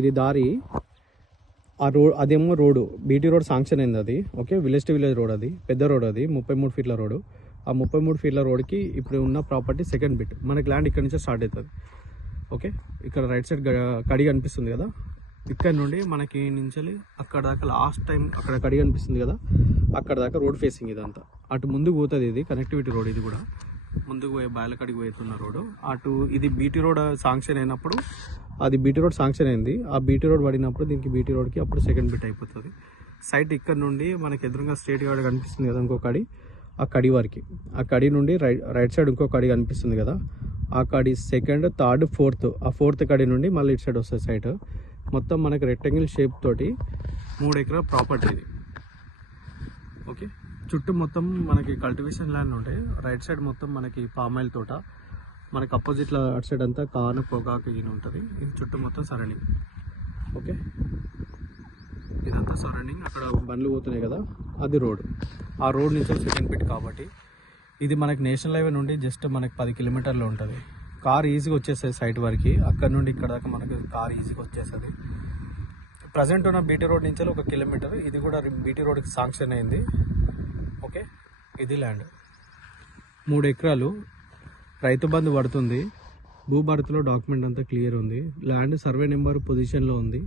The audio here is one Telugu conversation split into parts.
ఇది దారి, ఆ రోడ్ అదేమో రోడ్ బీటీ రోడ్ శాంక్షన్ అయింది అది. Okay, village to village road, అది పెద్ద రోడ్, అది 33 ఫీట్ల రోడ్. ఆ 33 ఫీట్ల రోడ్కి ఇప్పుడు ఉన్న ప్రాపర్టీ సెకండ్ బిట్. మనకి ల్యాండ్ ఇక్కడ నుంచే స్టార్ట్ అవుతుంది. ఓకే, ఇక్కడ రైట్ సైడ్ కడి కనిపిస్తుంది కదా, ఇక్కడ నుండి మనకి నుంచి అక్కడ దాకా లాస్ట్ టైం అక్కడ కడి కనిపిస్తుంది కదా, అక్కడ దాకా రోడ్ ఫేసింగ్ ఇదంతా. అటు ముందుకు పోతుంది, ఇది కనెక్టివిటీ రోడ్. ఇది కూడా ముందుకు పోయే బాయలకడికి పోతున్న రోడ్. అటు ఇది బీటీ రోడ్ శాంక్షన్ అయినప్పుడు, అది బీటీ రోడ్ శాంక్షన్ అయింది. ఆ బీటీ రోడ్ పడినప్పుడు దీనికి బీటీ రోడ్కి అప్పుడు సెకండ్ బిట్ అయిపోతుంది. సైట్ ఇక్కడ నుండి మనకి ఎదురుగా స్ట్రేట్ గా కనిపిస్తుంది కదా ఇంకో కడి, ఆ కడి వరకు. ఆ కడి నుండి రైట్ సైడ్ ఇంకో కడి కనిపిస్తుంది కదా, ఆ కడి సెకండ్, థర్డ్, ఫోర్త్. ఆ ఫోర్త్ కడి నుండి మళ్ళీ ఇటు సైడ్ వస్తుంది సైట్. మొత్తం మనకి రెక్టాంగిల్ షేప్ తోటి 3 ఎకరాల ప్రాపర్టీ ఇది. ఓకే, చుట్టూ మొత్తం మనకి కల్టివేషన్ ల్యాండ్ ఉంటాయి. రైట్ సైడ్ మొత్తం మనకి పామాయిల్ తోట, మనకి అపోజిట్లో అటు సైడ్ అంతా కాను పొగాకు ఈయన ఉంటుంది. ఇది చుట్టూ మొత్తం సరౌండింగ్. ఓకే, ఇదంతా సరౌండింగ్. అక్కడ బండ్లు పోతున్నాయి కదా, అది రోడ్. ఆ రోడ్ నుంచి సెకండ్ బిట్ కాబట్టి ఇది మనకి నేషనల్ హైవే నుండి జస్ట్ మనకి 10 కిలోమీటర్లు ఉంటుంది. కార్ ఈజీగా వచ్చేస్తుంది సైట్ వరకు. అక్కడ నుండి ఇక్కడ దాకా మనకి కార్ ఈజీగా వచ్చేస్తుంది. ప్రజెంట్ ఉన్న బీటీ రోడ్ నుంచి 1 కిలోమీటర్. ఇది కూడా బీటీ రోడ్కి శాంక్షన్ అయింది. ఓకే, ఇది ల్యాండ్ 3 ఎకరాలు. రైతు బంధు పడుతుంది. భూభారత్లో డాక్యుమెంట్ అంతా క్లియర్ ఉంది. ల్యాండ్ సర్వే నెంబర్ పొజిషన్లో ఉంది.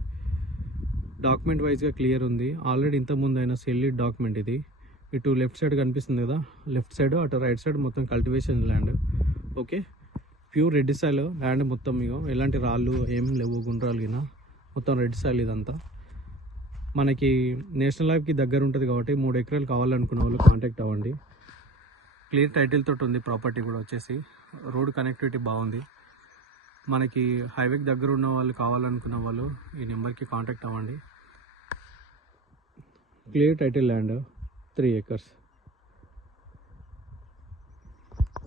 డాక్యుమెంట్ వైజ్గా క్లియర్ ఉంది. ఆల్రెడీ ఇంతకుముందు అయినా సెల్లి డాక్యుమెంట్ ఇది. ఇటు లెఫ్ట్ సైడ్ కనిపిస్తుంది కదా, లెఫ్ట్ సైడ్, అటు రైట్ సైడ్ మొత్తం cultivation land. Okay, pure red soil land మొత్తం. ఇగో ఎలాంటి రాళ్ళు ఏం లేవు, గుండ్రాలు గిన మొత్తం రెడ్ సాయిల్ ఇదంతా. మనకి నేషనల్ హైవేకి దగ్గర ఉంటుంది కాబట్టి 3 ఎకరాలు కావాలనుకున్న వాళ్ళు కాంటాక్ట్ అవ్వండి. క్లియర్ టైటిల్ తోటి ఉంది ప్రాపర్టీ కూడా వచ్చేసి. రోడ్ కనెక్టివిటీ బాగుంది. మనకి హైవేకి దగ్గర ఉన్న వాళ్ళు కావాలనుకున్న వాళ్ళు ఈ నెంబర్కి కాంటాక్ట్ అవ్వండి. Clear title land 3 acres.